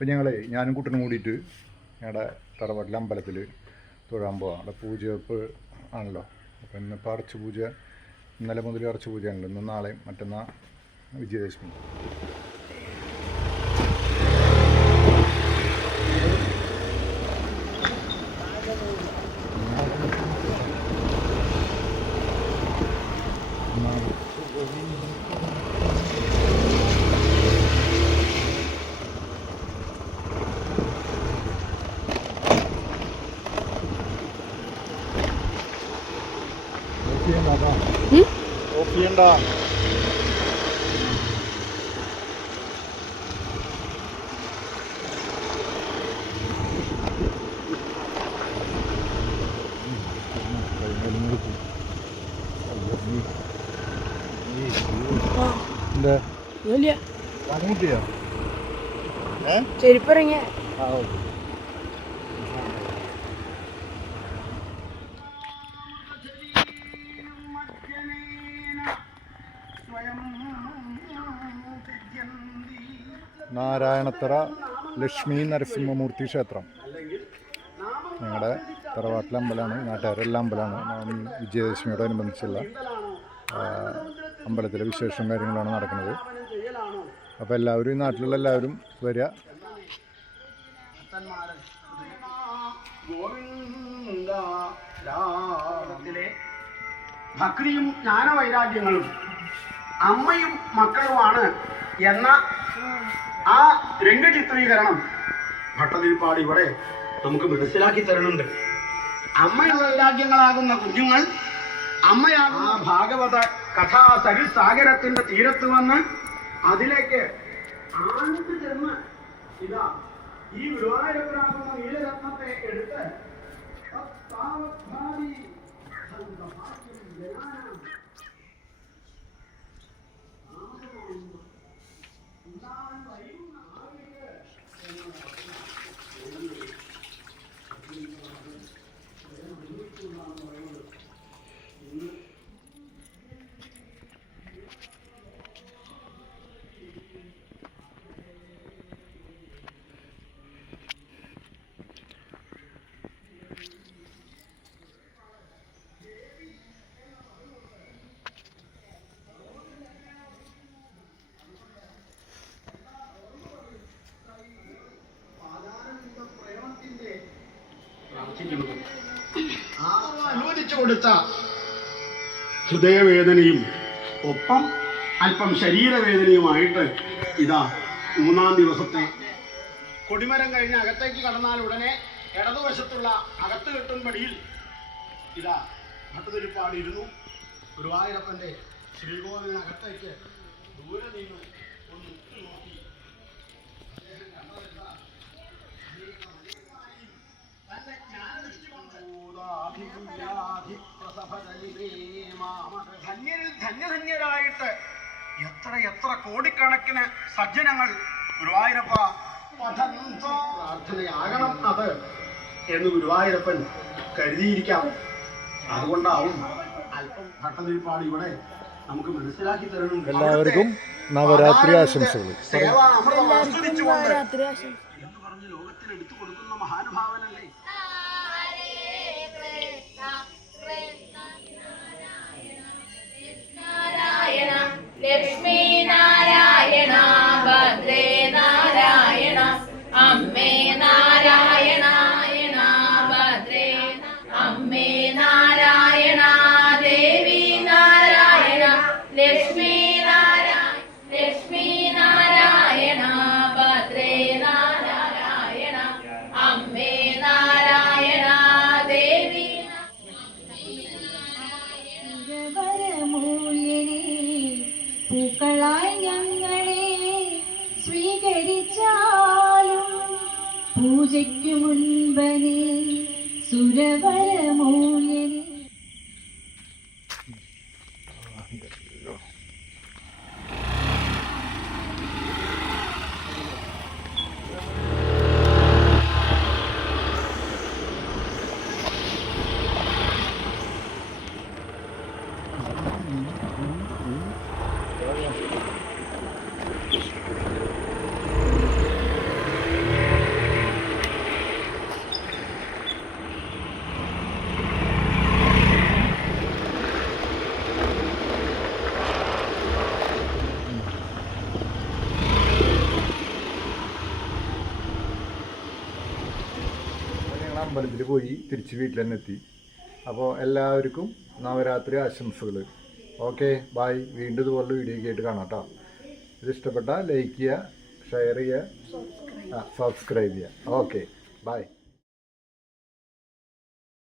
അപ്പോൾ ഞാനും കുട്ടനും കൂടിയിട്ട് ഞങ്ങളുടെ തറവാട്ടിലെ അമ്പലത്തിൽ തൊഴാൻ പോവാം. അവിടെ പൂജവെപ്പ് ആണല്ലോ. അപ്പോൾ ഇന്നിപ്പോൾ അടച്ചു പൂജ, ഇന്നലെ മുതൽ അടച്ചു പൂജയാണല്ലോ. ഇന്നും നാളെയും മറ്റന്നാൾ വിജയദശമി. ഓഫ് ചെയ്യണ്ട. ചെരുപ്പിറങ്ങിയ നാരായണത്തറ ലക്ഷ്മി നരസിംഹമൂർത്തി ക്ഷേത്രം ഞങ്ങളുടെ തറവാട്ടിലെ അമ്പലമാണ്. നാട്ടുകാരെല്ലാം അമ്പലമാണ്. വിജയദശമിയോടനുബന്ധിച്ചുള്ള അമ്പലത്തിലെ വിശേഷം കാര്യങ്ങളാണ് നടക്കുന്നത്. അപ്പോൾ എല്ലാവരും, ഈ നാട്ടിലുള്ള എല്ലാവരും വരിക. ഭക്തിയും ജ്ഞാനവൈരാഗ്യങ്ങളും അമ്മയും മക്കളുമാണ് എന്ന ആ രംഗചിത്രീകരണം ഭട്ടതിരിപ്പാട് ഇവിടെ നമുക്ക് മനസ്സിലാക്കി തരുന്നുണ്ട്. അമ്മയുള്ള വൈരാഗ്യങ്ങളാകുന്ന കുഞ്ഞുങ്ങൾ അമ്മയാകുന്ന ഭാഗവത കഥാ സരിസാഗരത്തിന്റെ തീരത്ത് വന്ന് അതിലേക്ക് ആണ്ട് ചെന്ന് ഇതാ ഈ ഗുരുവായൂരപ്പനാകുന്ന നീലരത്നത്തെ എടുത്ത് അനുവദിച്ചു കൊടുത്ത ഹൃദയവേദനയും ഒപ്പം അല്പം ശരീരവേദനയുമായിട്ട് ഇതാ 3-ാം ദിവസത്തെ കൊടിമരം കഴിഞ്ഞ് അകത്തേക്ക് കടന്നാൽ ഉടനെ ഇടതുവശത്തുള്ള അകത്ത് കെട്ടുംപടിയിൽ ഇതാ ഭട്ടതിരിപ്പാടിരുന്നു. ഗുരുവായൂരപ്പന്റെ ശ്രീകോവിലിനകത്തേക്ക് ദൂരെ നിന്ന് ഒന്ന് നോക്കി ധന്യധന്യരായിട്ട് എത്ര കോടിക്കണക്കിന് സജ്ജനങ്ങൾ ഗുരുവായൂരപ്പ പ്രാർത്ഥനയാകണം അത് എന്ന് ഗുരുവായൂരപ്പൻ കരുതിയിരിക്കാം. അതുകൊണ്ടാവും അല്പം ഭട്ടതിരിപ്പാട് ഇവിടെ നമുക്ക് മനസ്സിലാക്കി തരണം. എല്ലാവർക്കും നവരാത്രി ആശംസകൾ. നവരാത്രി ആശംസ എന്ന് പറഞ്ഞ് ലോകത്തിന് എടുത്തു കൊടുക്കുന്ന മഹാനുഭാവനല്ലേ. ലക്ഷ്മീ നാരായണ ഭദ്രേ നാരായണ അമ്മേ നാരായണ ഭദ്രേ അമ്മേ നാരായണ ദേവി നാരായണ ലക്ഷ്മീ നാരായണ ഭദ്രേ നാരായണ അമ്മേ നാരായണ ദേവി പൂക്കളായി ഞങ്ങളെ സ്വീകരിച്ചാലും പൂജയ്ക്കു മുൻപനെ സുരവരമൂല്യനെ അമ്പലത്തിൽ പോയി തിരിച്ച് വീട്ടിൽ തന്നെ എത്തി. അപ്പോൾ എല്ലാവർക്കും നവരാത്രി ആശംസകൾ. Okay, bye. വീണ്ടും ഇതുപോലുള്ള വീഡിയോ ഒക്കെ ആയിട്ട് കാണാം കേട്ടോ. ഇത് ഇഷ്ടപ്പെട്ടാൽ ലൈക്ക് ചെയ്യുക, ഷെയർ ചെയ്യുക, സബ്സ്ക്രൈബ് ചെയ്യുക. Okay, by.